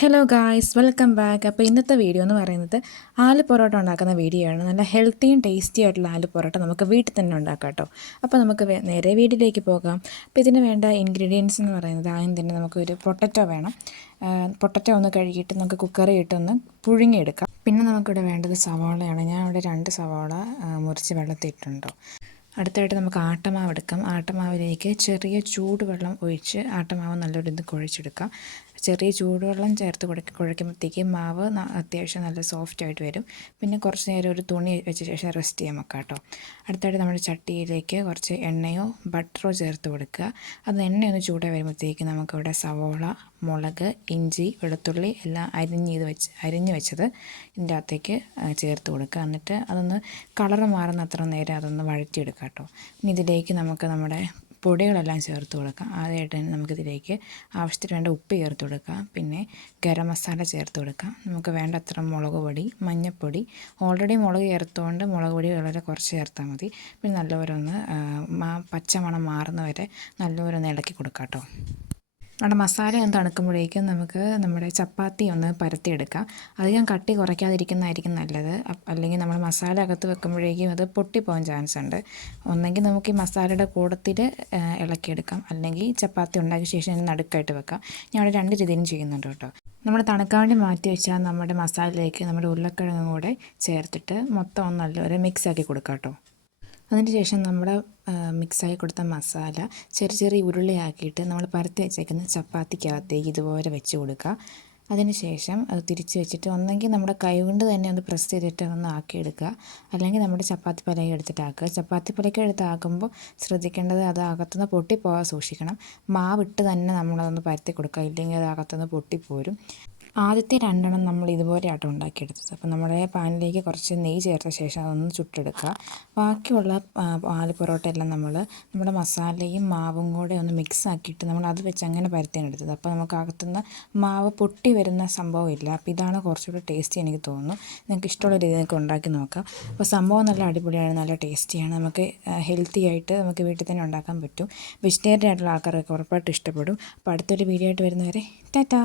Hello guys, welcome back. അപ്പോൾ ഇന്നത്തെ video എന്ന് പറയുന്നത് ആലു പൊറോട്ട ഉണ്ടാക്കുന്ന വീഡിയോ ആണ്. നല്ല ഹെൽത്തിയും ടേസ്റ്റി ആയിട്ടുള്ള ആലു പൊറോട്ട നമുക്ക് വീട്ടിൽ തന്നെ ഉണ്ടാക്കാം കേട്ടോ. അപ്പോൾ നമുക്ക് നേരെ വീട്ടിലേക്ക് പോകാം. അപ്പോൾ ഇതിന് വേണ്ട ഇൻഗ്രീഡിയൻസ് എന്ന് പറയുന്നത് ആദ്യം തന്നെ നമുക്കൊരു പൊട്ടറ്റോ വേണം. പൊട്ടറ്റോ ഒന്ന് കഴുകിയിട്ട് നമുക്ക് കുക്കറിൽ ഇട്ടൊന്ന് പുഴുങ്ങിയെടുക്കാം. പിന്നെ നമുക്കിവിടെ വേണ്ടത് സവാളയാണ്. ഞാൻ ഇവിടെ 2 സവാള മുറിച്ച് വെള്ളത്തിയിട്ടുണ്ടോ. അടുത്തായിട്ട് നമുക്ക് ആട്ടമാവ് എടുക്കാം. ആട്ടമാവിലേക്ക് ചെറിയ ചൂടുവെള്ളം ഒഴിച്ച് ആട്ടമാവ് നല്ലൊരു ഇത് കുഴച്ചെടുക്കാം. ചെറിയ ചൂടുവെള്ളം ചേർത്ത് കുഴയ്ക്കുമ്പോഴത്തേക്ക് മാവ് അത്യാവശ്യം നല്ല സോഫ്റ്റ് ആയിട്ട് വരും. പിന്നെ കുറച്ച് നേരം ഒരു തുണി വെച്ച ശേഷം റെസ്റ്റ് ചെയ്യാൻ വെക്കാം കേട്ടോ. അടുത്തായിട്ട് നമ്മുടെ ചട്ടിയിലേക്ക് കുറച്ച് എണ്ണയോ ബട്ടറോ ചേർത്ത് കൊടുക്കുക. അത് എണ്ണയൊന്ന് ചൂടായി വരുമ്പോഴത്തേക്ക് നമുക്കിവിടെ സവോള, മുളക്, ഇഞ്ചി, വെളുത്തുള്ളി എല്ലാം അരിഞ്ഞ് വെച്ചത് ഇതിൻ്റെ അകത്തേക്ക് ചേർത്ത് കൊടുക്കുക. എന്നിട്ട് അതൊന്ന് കളറ് മാറുന്ന അത്ര നേരം അതൊന്ന് വഴറ്റിയെടുക്കുക കേട്ടോ. ഇനി ഇതിലേക്ക് നമുക്ക് നമ്മുടെ പൊടികളെല്ലാം ചേർത്ത് കൊടുക്കാം. ആദ്യമായിട്ട് തന്നെ നമുക്കിതിലേക്ക് ആവശ്യത്തിന് വേണ്ട ഉപ്പ് ചേർത്ത് കൊടുക്കാം. പിന്നെ ഗരം മസാല ചേർത്ത് കൊടുക്കാം. നമുക്ക് വേണ്ടത്ര മുളക് പൊടി, മഞ്ഞൾപ്പൊടി. ഓൾറെഡി മുളക് ചേർത്തുകൊണ്ട് മുളക് പൊടി വളരെ കുറച്ച് ചേർത്താൽ മതി. പിന്നെ നല്ലപോലെ ഒന്ന് പച്ചമണം മാറുന്നവരെ നല്ലപോലെ ഒന്ന് ഇളക്കി കൊടുക്കാം കേട്ടോ. നമ്മുടെ മസാല ഒന്ന് തണുക്കുമ്പോഴേക്കും നമുക്ക് നമ്മുടെ ചപ്പാത്തി ഒന്ന് പരത്തിയെടുക്കാം. അധികം കട്ടി കുറയ്ക്കാതിരിക്കുന്നതായിരിക്കും നല്ലത്. അല്ലെങ്കിൽ നമ്മൾ മസാല അകത്ത് വെക്കുമ്പോഴേക്കും അത് പൊട്ടിപ്പോകാൻ ചാൻസ് ഉണ്ട്. ഒന്നെങ്കിൽ നമുക്ക് ഈ മസാലയുടെ കൂടത്തിൽ ഇളക്കിയെടുക്കാം, അല്ലെങ്കിൽ ചപ്പാത്തി ഉണ്ടാക്കിയ ശേഷം നടുക്കായിട്ട് വെക്കാം. ഞാൻ അവിടെ 2 രീതിയിലും ചെയ്യുന്നുണ്ട് കേട്ടോ. നമ്മൾ തണുക്കാൻ വേണ്ടി മാറ്റി വെച്ചാൽ നമ്മുടെ മസാലയിലേക്ക് നമ്മുടെ ഉരുളക്കിഴങ്ങും കൂടെ ചേർത്തിട്ട് മൊത്തം ഒന്ന് നല്ലപോലെ മിക്സാക്കി കൊടുക്കാം കേട്ടോ. അതിന് ശേഷം നമ്മുടെ മിക്സാക്കി കൊടുത്ത മസാല ചെറിയ ചെറിയ ഉരുളയാക്കിയിട്ട് നമ്മൾ പരത്തി വെച്ചേക്കുന്ന ചപ്പാത്തിക്കകത്തേക്ക് ഇതുപോലെ വെച്ച് കൊടുക്കുക. അതിന് ശേഷം അത് തിരിച്ച് വെച്ചിട്ട് ഒന്നെങ്കിൽ നമ്മുടെ കൈ കൊണ്ട് തന്നെ ഒന്ന് പ്രസ് ചെയ്തിട്ട് ഒന്ന് ആക്കിയെടുക്കുക, അല്ലെങ്കിൽ നമ്മുടെ ചപ്പാത്തി പലക എടുത്തിട്ടാക്കുക. ചപ്പാത്തി പലക എടുത്താക്കുമ്പോൾ ശ്രദ്ധിക്കേണ്ടത് അത് അകത്തുനിന്ന് പൊട്ടിപ്പോകാൻ സൂക്ഷിക്കണം. മാവിട്ട് തന്നെ നമ്മളതൊന്ന് പരത്തി കൊടുക്കുക, ഇല്ലെങ്കിൽ അത് അകത്തുനിന്ന് പൊട്ടിപ്പോരും. ആദ്യത്തെ 2 നമ്മൾ ഇതുപോലെ ആട്ടം ഉണ്ടാക്കിയെടുത്തത്. അപ്പോൾ നമ്മുടെ പാനിലേക്ക് കുറച്ച് നെയ്യ് ചേർത്ത ശേഷം അതൊന്ന് ചുട്ടെടുക്കുക. ബാക്കിയുള്ള ആലു പൊറോട്ട എല്ലാം നമ്മുടെ മസാലയും മാവും കൂടെ ഒന്ന് മിക്സ് ആക്കിയിട്ട് നമ്മൾ അത് വെച്ച് അങ്ങനെ പരത്തിയാണ് എടുത്തത്. അപ്പോൾ നമുക്ക് അകത്തുനിന്ന് മാവ് പൊട്ടി വരുന്ന സംഭവമില്ല. അപ്പോൾ ഇതാണ് കുറച്ചുകൂടി ടേസ്റ്റി എനിക്ക് തോന്നുന്നു. നിങ്ങൾക്ക് ഇഷ്ടമുള്ള രീതിയിൽ നിങ്ങൾക്ക് ഉണ്ടാക്കി നോക്കാം. അപ്പോൾ സംഭവം നല്ല അടിപൊളിയാണ്, നല്ല ടേസ്റ്റിയാണ്. നമുക്ക് ഹെൽത്തി ആയിട്ട് നമുക്ക് വീട്ടിൽ തന്നെ ഉണ്ടാക്കാൻ പറ്റും. വെജിറ്റേറിയൻ ആയിട്ടുള്ള ആൾക്കാർക്ക് ഉറപ്പായിട്ട് ഇഷ്ടപ്പെടും. അപ്പോൾ അടുത്തൊരു വീഡിയോ ആയിട്ട് വരുന്നവരെ ടാറ്റാ.